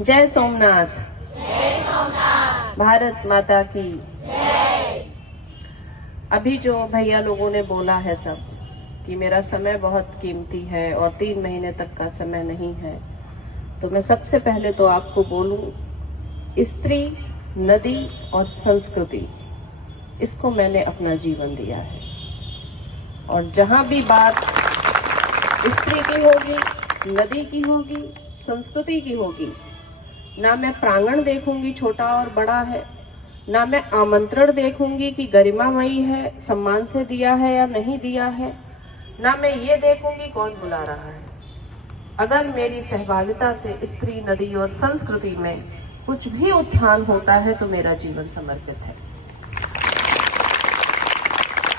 जय सोमनाथ। भारत माता की। अभी जो भैया लोगों ने बोला है सब कि मेरा समय बहुत कीमती है और 3 महीने तक का समय नहीं है, तो मैं सबसे पहले तो आपको बोलूं, स्त्री, नदी और संस्कृति, इसको मैंने अपना जीवन दिया है। और जहां भी बात स्त्री की होगी, नदी की होगी, संस्कृति की होगी, ना मैं प्रांगण देखूंगी छोटा और बड़ा है, ना मैं आमंत्रण देखूंगी कि गरिमामयी है, सम्मान से दिया है या नहीं दिया है, ना मैं ये देखूंगी कौन बुला रहा है। अगर मेरी सहभागिता से स्त्री, नदी और संस्कृति में कुछ भी उत्थान होता है तो मेरा जीवन समर्पित है।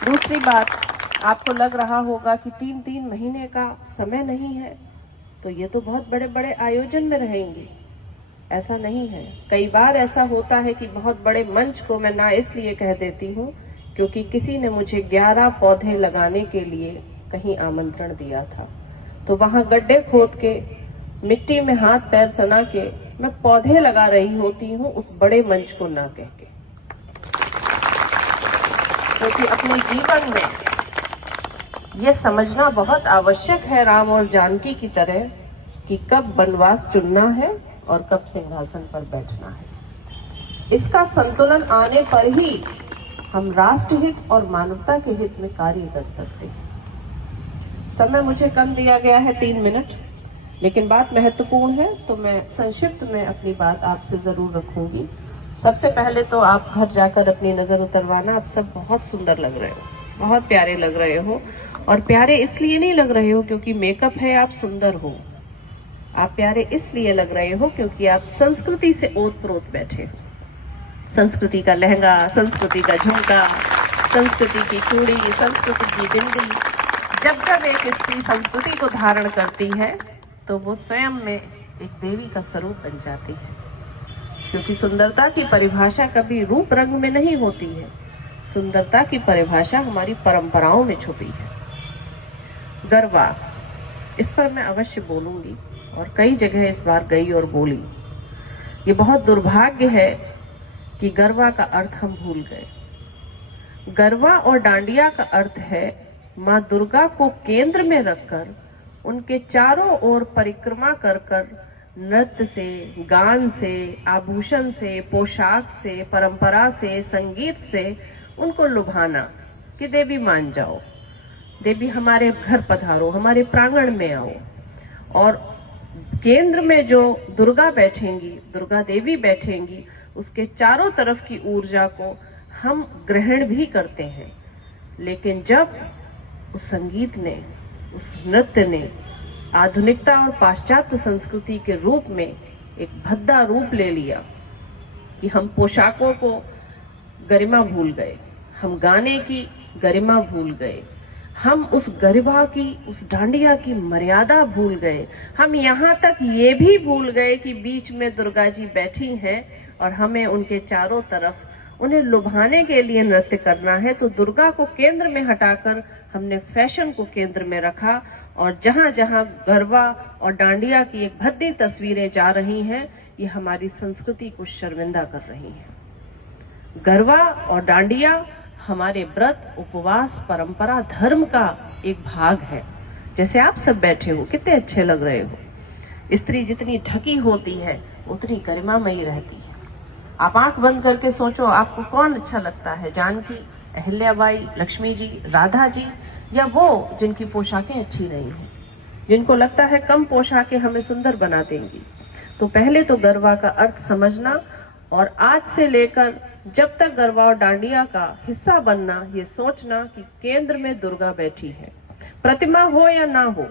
दूसरी बात, आपको लग रहा होगा कि 3-3 महीने का समय नहीं है तो ये तो बहुत बड़े बड़े आयोजन में रहेंगी। ऐसा नहीं है। कई बार ऐसा होता है कि बहुत बड़े मंच को मैं ना इसलिए कह देती हूँ क्योंकि किसी ने मुझे 11 पौधे लगाने के लिए कहीं आमंत्रण दिया था, तो वहां गड्ढे खोद के मिट्टी में हाथ पैर सना के मैं पौधे लगा रही होती हूँ उस बड़े मंच को ना कह के, क्योंकि अपने जीवन में यह समझना बहुत आवश्यक है, राम और जानकी की तरह, कि कब वनवास चुनना है और कब सिंहासन पर बैठना है। इसका संतुलन आने पर ही हम राष्ट्रहित और मानवता के हित में कार्य कर सकते हैं। समय मुझे कम दिया गया है, 3 मिनट, लेकिन बात महत्वपूर्ण है तो मैं संक्षिप्त में अपनी बात आपसे जरूर रखूंगी। सबसे पहले तो आप घर जाकर अपनी नजर उतरवाना। आप सब बहुत सुंदर लग रहे हो, बहुत प्यारे लग रहे हो, और प्यारे इसलिए नहीं लग रहे हो क्योंकि मेकअप है, आप सुंदर हो। आप प्यारे इसलिए लग रहे हो क्योंकि आप संस्कृति से ओत-प्रोत बैठे हो। संस्कृति का लहंगा, संस्कृति का झुमका, संस्कृति की चूड़ी, संस्कृति की बिंदी। जब जब एक स्त्री संस्कृति को धारण करती है तो वो स्वयं में एक देवी का स्वरूप बन जाती है, क्योंकि सुंदरता की परिभाषा कभी रूप रंग में नहीं होती है। सुंदरता की परिभाषा हमारी परंपराओं में छुपी है। गरबा, इस पर मैं अवश्य बोलूंगी और कई जगह इस बार गई और बोली। ये बहुत दुर्भाग्य है कि गरबा का अर्थ हम भूल गए। गरबा और डांडिया का अर्थ है माँ दुर्गा को केंद्र में रखकर उनके चारों ओर परिक्रमा कर कर नृत्य से, गान से, आभूषण से, पोशाक से, परंपरा से, संगीत से उनको लुभाना कि देवी मान जाओ, देवी हमारे घर पधारो, हमारे प्रांगण में आओ। और केंद्र में जो दुर्गा बैठेंगी, दुर्गा देवी बैठेंगी, उसके चारों तरफ की ऊर्जा को हम ग्रहण भी करते हैं। लेकिन जब उस संगीत ने, उस नृत्य ने आधुनिकता और पाश्चात्य संस्कृति के रूप में एक भद्दा रूप ले लिया कि हम पोशाकों को गरिमा भूल गए, हम गाने की गरिमा भूल गए, हम उस गरिमा की, उस डांडिया की मर्यादा भूल गए। हम यहाँ तक ये भी भूल गए कि बीच में दुर्गा जी बैठी हैं और हमें उनके चारों तरफ उन्हें लुभाने के लिए नृत्य करना है। तो दुर्गा को केंद्र में हटाकर हमने फैशन को केंद्र में रखा, और जहां जहां गरबा और डांडिया की एक भद्दी तस्वीरें जा रही हैं, ये हमारी संस्कृति को शर्मिंदा कर रही हैं। गरबा और डांडिया हमारे व्रत, उपवास, परंपरा, धर्म का एक भाग है। जैसे आप सब बैठे हो, कितने अच्छे लग रहे हो। स्त्री जितनी ढकी होती है उतनी गरिमामयी रहती है। आप आंख बंद करके सोचो, आपको कौन अच्छा लगता है? जानकी, अहिल्याबाई, लक्ष्मी जी, राधा जी, या वो जिनकी पोशाकें अच्छी नहीं हैं, जिनको लगता है कम पोशाकें हमें सुंदर बना देंगी? तो पहले तो गरबा का अर्थ समझना, और आज से लेकर जब तक गरबा और डांडिया का हिस्सा बनना, ये सोचना कि केंद्र में दुर्गा बैठी है। प्रतिमा हो या ना हो,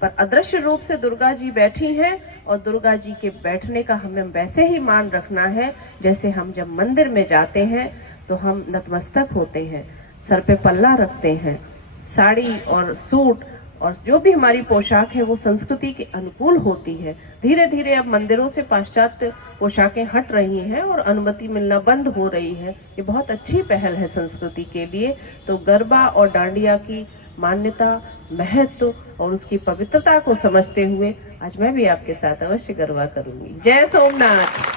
पर अदृश्य रूप से दुर्गा जी बैठी हैं, और दुर्गा जी के बैठने का हमें वैसे ही मान रखना है जैसे हम जब मंदिर में जाते हैं तो हम नतमस्तक होते हैं, सर पे पल्ला रखते हैं, साड़ी और सूट और जो भी हमारी पोशाक है वो संस्कृति के अनुकूल होती है। धीरे धीरे अब मंदिरों से पाश्चात्य पोशाकें हट रही हैं और अनुमति मिलना बंद हो रही है। ये बहुत अच्छी पहल है संस्कृति के लिए। तो गरबा और डांडिया की मान्यता, महत्व और उसकी पवित्रता को समझते हुए आज मैं भी आपके साथ अवश्य गरबा करूंगी। जय सोमनाथ।